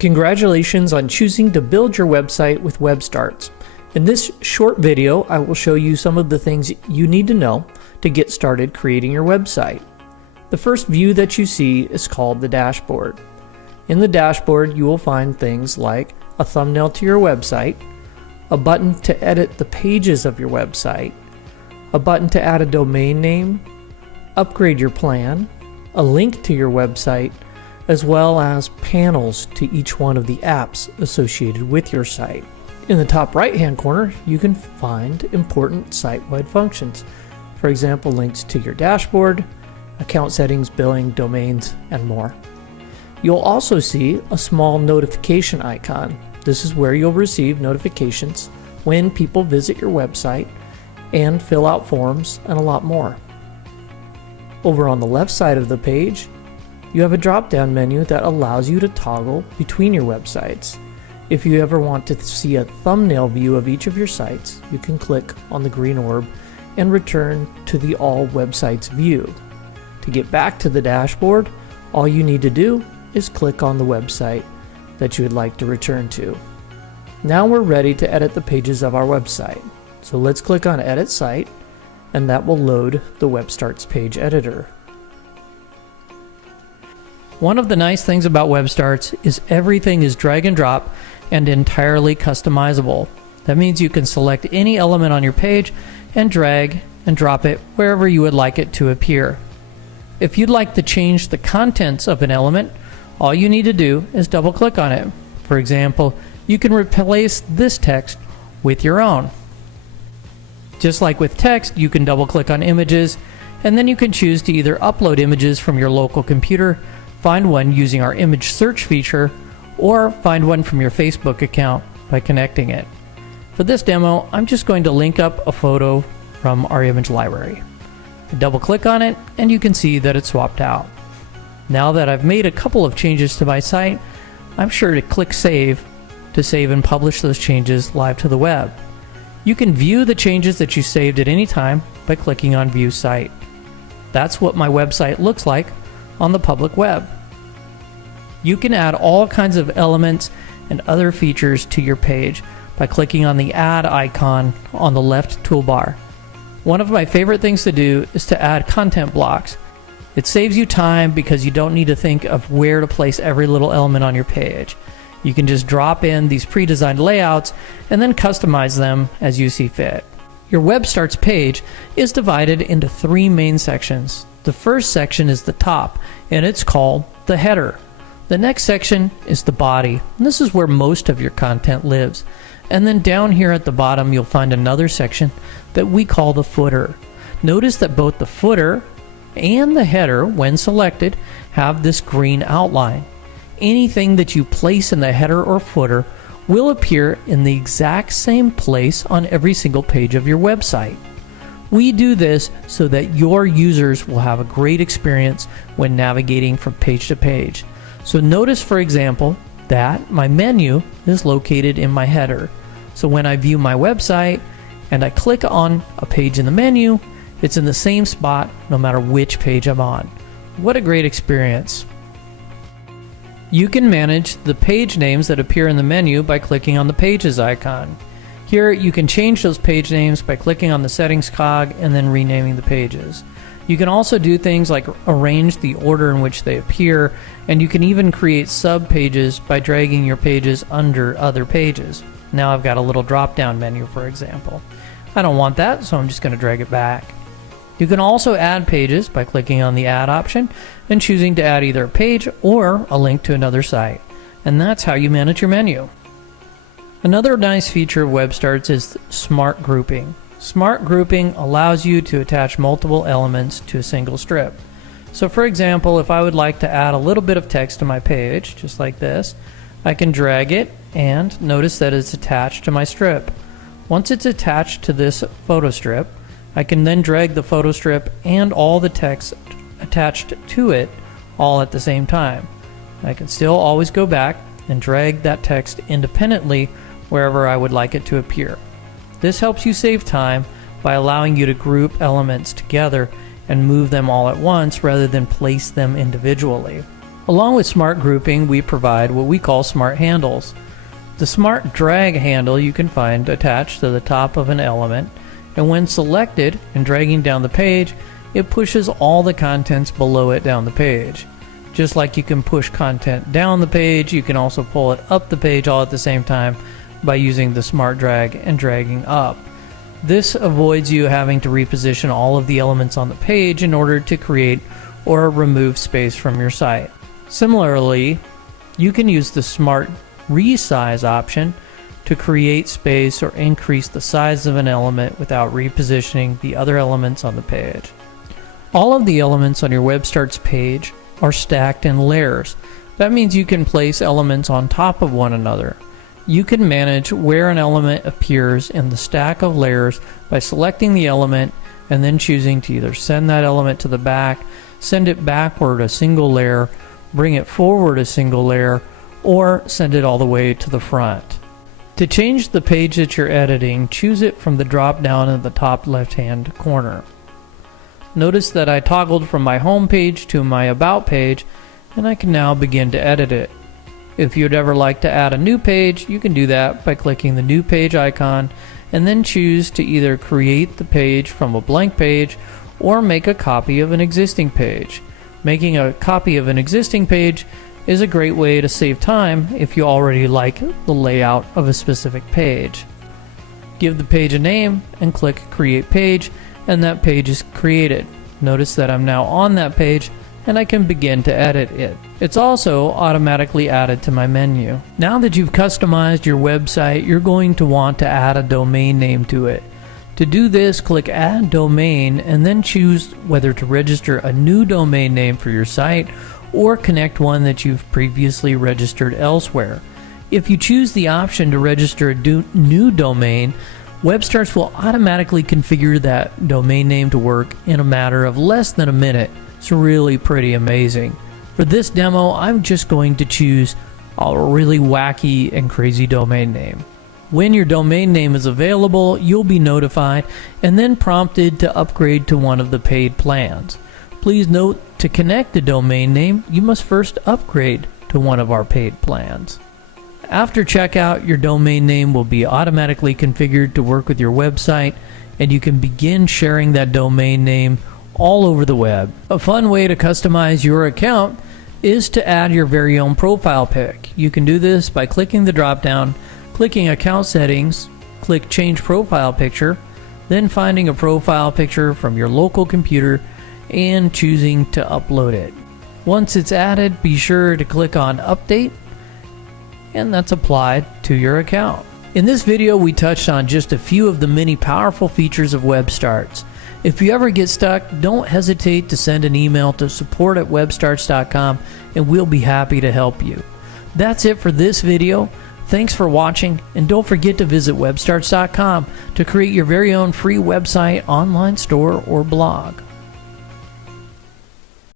Congratulations on choosing to build your website with WebStarts. In this short video, I will show you some of the things you need to know to get started creating your website. The first view that you see is called the dashboard. In the dashboard, you will find things like a thumbnail to your website, a button to edit the pages of your website, a button to add a domain name, upgrade your plan, a link to your website, as well as panels to each one of the apps associated with your site. In the top right-hand corner, you can find important site-wide functions. For example, links to your dashboard, account settings, billing, domains, and more. You'll also see a small notification icon. This is where you'll receive notifications when people visit your website and fill out forms and a lot more. Over on the left side of the page, you have a drop-down menu that allows you to toggle between your websites. If you ever want to see a thumbnail view of each of your sites, you can click on the green orb and return to the All Websites view. To get back to the dashboard, all you need to do is click on the website that you would like to return to. Now we're ready to edit the pages of our website. So let's click on Edit Site, and that will load the WebStarts page editor. One of the nice things about WebStarts is everything is drag and drop and entirely customizable. That means you can select any element on your page and drag and drop it wherever you would like it to appear. If you'd like to change the contents of an element, all you need to do is double click on it. For example, you can replace this text with your own. Just like with text, you can double click on images, and then you can choose to either upload images from your local computer, find one using our image search feature, or find one from your Facebook account by connecting it. For this demo, I'm just going to link up a photo from our image library. I double click on it and you can see that it's swapped out. Now that I've made a couple of changes to my site, I'm sure to click Save to save and publish those changes live to the web. You can view the changes that you saved at any time by clicking on View Site. That's what my website looks like on the public web. You can add all kinds of elements and other features to your page by clicking on the Add icon on the left toolbar. One of my favorite things to do is to add content blocks. It saves you time because you don't need to think of where to place every little element on your page. You can just drop in these pre-designed layouts and then customize them as you see fit. Your WebStarts page is divided into three main sections. The first section is the top, and it's called the header. The next section is the body, and this is where most of your content lives. And then down here at the bottom, you'll find another section that we call the footer. Notice that both the footer and the header, when selected, have this green outline. Anything that you place in the header or footer will appear in the exact same place on every single page of your website. We do this so that your users will have a great experience when navigating from page to page. So notice, for example, that my menu is located in my header. So when I view my website and I click on a page in the menu, it's in the same spot no matter which page I'm on. What a great experience. You can manage the page names that appear in the menu by clicking on the Pages icon. Here you can change those page names by clicking on the settings cog and then renaming the pages. You can also do things like arrange the order in which they appear, and you can even create sub-pages by dragging your pages under other pages. Now I've got a little drop-down menu, for example. I don't want that, so I'm just going to drag it back. You can also add pages by clicking on the Add option and choosing to add either a page or a link to another site. And that's how you manage your menu. Another nice feature of WebStarts is Smart Grouping. Smart Grouping allows you to attach multiple elements to a single strip. So for example, if I would like to add a little bit of text to my page, just like this, I can drag it and notice that it's attached to my strip. Once it's attached to this photo strip, I can then drag the photo strip and all the text attached to it all at the same time. I can still always go back and drag that text independently wherever I would like it to appear. This helps you save time by allowing you to group elements together and move them all at once rather than place them individually. Along with smart grouping, we provide what we call smart handles. The smart drag handle you can find attached to the top of an element, and when selected and dragging down the page, it pushes all the contents below it down the page. Just like you can push content down the page, you can also pull it up the page all at the same time by using the smart drag and dragging up. This avoids you having to reposition all of the elements on the page in order to create or remove space from your site. Similarly, you can use the smart resize option to create space or increase the size of an element without repositioning the other elements on the page. All of the elements on your WebStarts page are stacked in layers. That means you can place elements on top of one another. You can manage where an element appears in the stack of layers by selecting the element and then choosing to either send that element to the back, send it backward a single layer, bring it forward a single layer, or send it all the way to the front. To change the page that you're editing, choose it from the drop down in the top left-hand corner. Notice that I toggled from my home page to my about page, and I can now begin to edit it. If you'd ever like to add a new page, you can do that by clicking the new page icon and then choose to either create the page from a blank page or make a copy of an existing page. Making a copy of an existing page is a great way to save time if you already like the layout of a specific page. Give the page a name and click Create Page, and that page is created. Notice that I'm now on that page and I can begin to edit it. It's also automatically added to my menu. Now that you've customized your website, you're going to want to add a domain name to it. To do this, click Add Domain and then choose whether to register a new domain name for your site or connect one that you've previously registered elsewhere. If you choose the option to register a new domain, WebStarts will automatically configure that domain name to work in a matter of less than a minute. It's really pretty amazing. For this demo, I'm just going to choose a really wacky and crazy domain name. When your domain name is available, you'll be notified and then prompted to upgrade to one of the paid plans. Please note, to connect a domain name, you must first upgrade to one of our paid plans. After checkout, your domain name will be automatically configured to work with your website, and you can begin sharing that domain name all over the web. A fun way to customize your account is to add your very own profile pic. You can do this by clicking the drop-down, clicking Account Settings, click Change Profile Picture, then finding a profile picture from your local computer and choosing to upload it. Once it's added, be sure to click on Update, and that's applied to your account. In this video, we touched on just a few of the many powerful features of WebStarts. If you ever get stuck, don't hesitate to send an email to support@webstarts.com and we'll be happy to help you. That's it for this video. Thanks for watching, and don't forget to visit webstarts.com to create your very own free website, online store, or blog.